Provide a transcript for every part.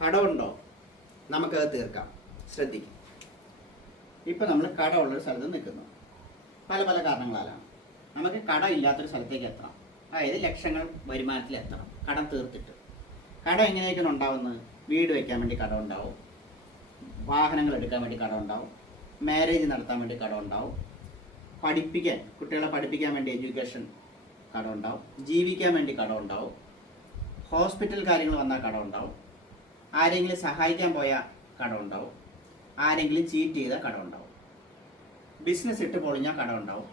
കടമുണ്ടോ? നമുക്കത് തീർക്കാം. ശ്രദ്ധിക്കും. ഇപ്പം നമ്മൾ കടമുള്ളൊരു സ്ഥലത്ത് നിൽക്കുന്നു. പല പല കാരണങ്ങളാലാണ്. നമുക്ക് കടം ഇല്ലാത്തൊരു സ്ഥലത്തേക്ക് എത്തണം. അതായത് ലക്ഷങ്ങൾ വരുമാനത്തിൽ എത്തണം, കടം തീർത്തിട്ട്. കടം എങ്ങനെയൊക്കെയാണ് ഉണ്ടാവുന്നത്? വീട് വയ്ക്കാൻ വേണ്ടി കടം ഉണ്ടാവും, വാഹനങ്ങൾ എടുക്കാൻ വേണ്ടി കടം ഉണ്ടാവും, മാരേജ് നടത്താൻ വേണ്ടി കടം ഉണ്ടാവും, കുട്ടികളെ പഠിപ്പിക്കാൻ വേണ്ടി എഡ്യൂക്കേഷൻ കടം ഉണ്ടാവും, ജീവിക്കാൻ വേണ്ടി കടം ഉണ്ടാവും, ഹോസ്പിറ്റൽ കാര്യങ്ങൾ വന്നാൽ കടം ഉണ്ടാവും, ആരെങ്കിലും സഹായിക്കാൻ പോയാൽ കടം ഉണ്ടാവും, ആരെങ്കിലും ചീറ്റ് ചെയ്താൽ കടം ഉണ്ടാവും, ബിസിനസ് ഇട്ട് പൊളിഞ്ഞാൽ കടം ഉണ്ടാവും,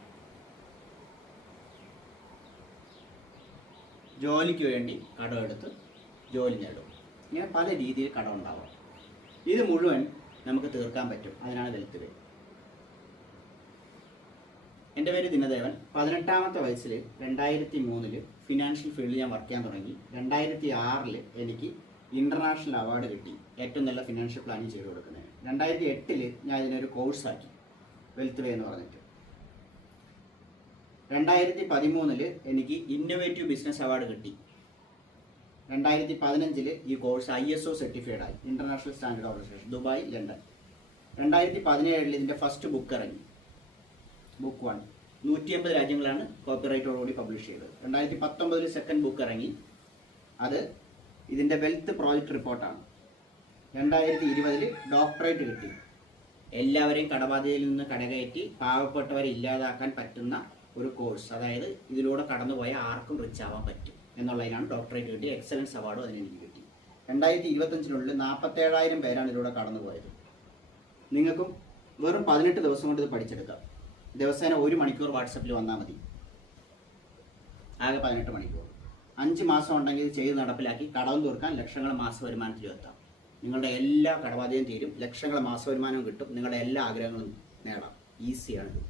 ജോലിക്ക് വേണ്ടി കടം എടുത്ത് ജോലി നേടും. ഇങ്ങനെ പല രീതിയിൽ കടം ഉണ്ടാവും. ഇത് മുഴുവൻ നമുക്ക് തീർക്കാൻ പറ്റും. അതിനാണ് വെൽത്ത് വേ. എൻ്റെ പേര് ദിനദേവൻ. 18ാമത്തെ വയസ്സിൽ 2003 ഫിനാൻഷ്യൽ ഫീൽഡിൽ ഞാൻ വർക്ക് ചെയ്യാൻ തുടങ്ങി. 2006 എനിക്ക് ഇൻ്റർനാഷണൽ അവാർഡ് കിട്ടി ഏറ്റവും നല്ല ഫിനാൻഷ്യൽ പ്ലാനിങ് ചെയ്ത് കൊടുക്കുന്നതിന്. 2008 ഞാൻ ഇതിനൊരു കോഴ്സാക്കി, വെൽത്ത് വേ എന്ന് പറഞ്ഞിട്ട്. 2013 എനിക്ക് ഇന്നോവേറ്റീവ് ബിസിനസ് അവാർഡ് കിട്ടി. 2015 ഈ കോഴ്സ് ISO സർട്ടിഫൈഡ് ആയി, international standard organisation, Dubai, London. 2017 ഇതിൻ്റെ ഫസ്റ്റ് ബുക്ക് ഇറങ്ങി, ബുക്ക് 1. 150 രാജ്യങ്ങളാണ് കോപ്പിറൈറ്റോടുകൂടി പബ്ലിഷ് ചെയ്തത്. 2019 സെക്കൻഡ് ബുക്ക് ഇറങ്ങി, അത് ഇതിൻ്റെ വെൽത്ത് പ്രോജക്റ്റ് റിപ്പോർട്ടാണ്. 2020 ഡോക്ടറേറ്റ് കിട്ടി. എല്ലാവരെയും കടബാധ്യതയിൽ നിന്ന് കടകയറ്റി പാവപ്പെട്ടവരെ ഇല്ലാതാക്കാൻ പറ്റുന്ന ഒരു കോഴ്സ്. അതായത് ഇതിലൂടെ കടന്നുപോയ ആർക്കും റിച്ച് ആവാൻ പറ്റും എന്നുള്ളതിനാണ് ഡോക്ടറേറ്റ് കിട്ടി. എക്സലൻസ് അവാർഡും അതിന് എനിക്ക് കിട്ടി. 2025 47,000 പേരാണ് ഇതിലൂടെ കടന്നുപോയത്. നിങ്ങൾക്കും വെറും 18 ദിവസം കൊണ്ട് ഇത് പഠിച്ചെടുക്കാം. ദിവസേന 1 മണിക്കൂർ വാട്സപ്പിൽ വന്നാൽ മതി. ആകെ 18 മണിക്കൂർ. 5 മാസം ഉണ്ടെങ്കിൽ ഇത് ചെയ്ത് നടപ്പിലാക്കി കടം തീർക്കാൻ ലക്ഷങ്ങൾ മാസ വരുമാനത്തിലും എത്താം. നിങ്ങളുടെ എല്ലാ കടബാധ്യതയും തീരും, ലക്ഷങ്ങൾ മാസ വരുമാനവും കിട്ടും, നിങ്ങളുടെ എല്ലാ ആഗ്രഹങ്ങളും നേടാം. ഈസിയാണിത്.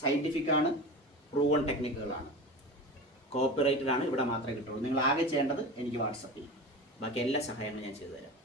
സയൻറ്റിഫിക്കാണ്, പ്രൂവൺ ടെക്നിക്കുകളാണ്, കോപ്പിറൈറ്റഡ് ആണ്. ഇവിടെ മാത്രമേ കിട്ടുള്ളൂ. നിങ്ങൾ ആകെ ചെയ്യേണ്ടത് എനിക്ക് വാട്സപ്പ് ചെയ്യും. ബാക്കി എല്ലാ സഹായങ്ങളും ഞാൻ ചെയ്തു തരാം.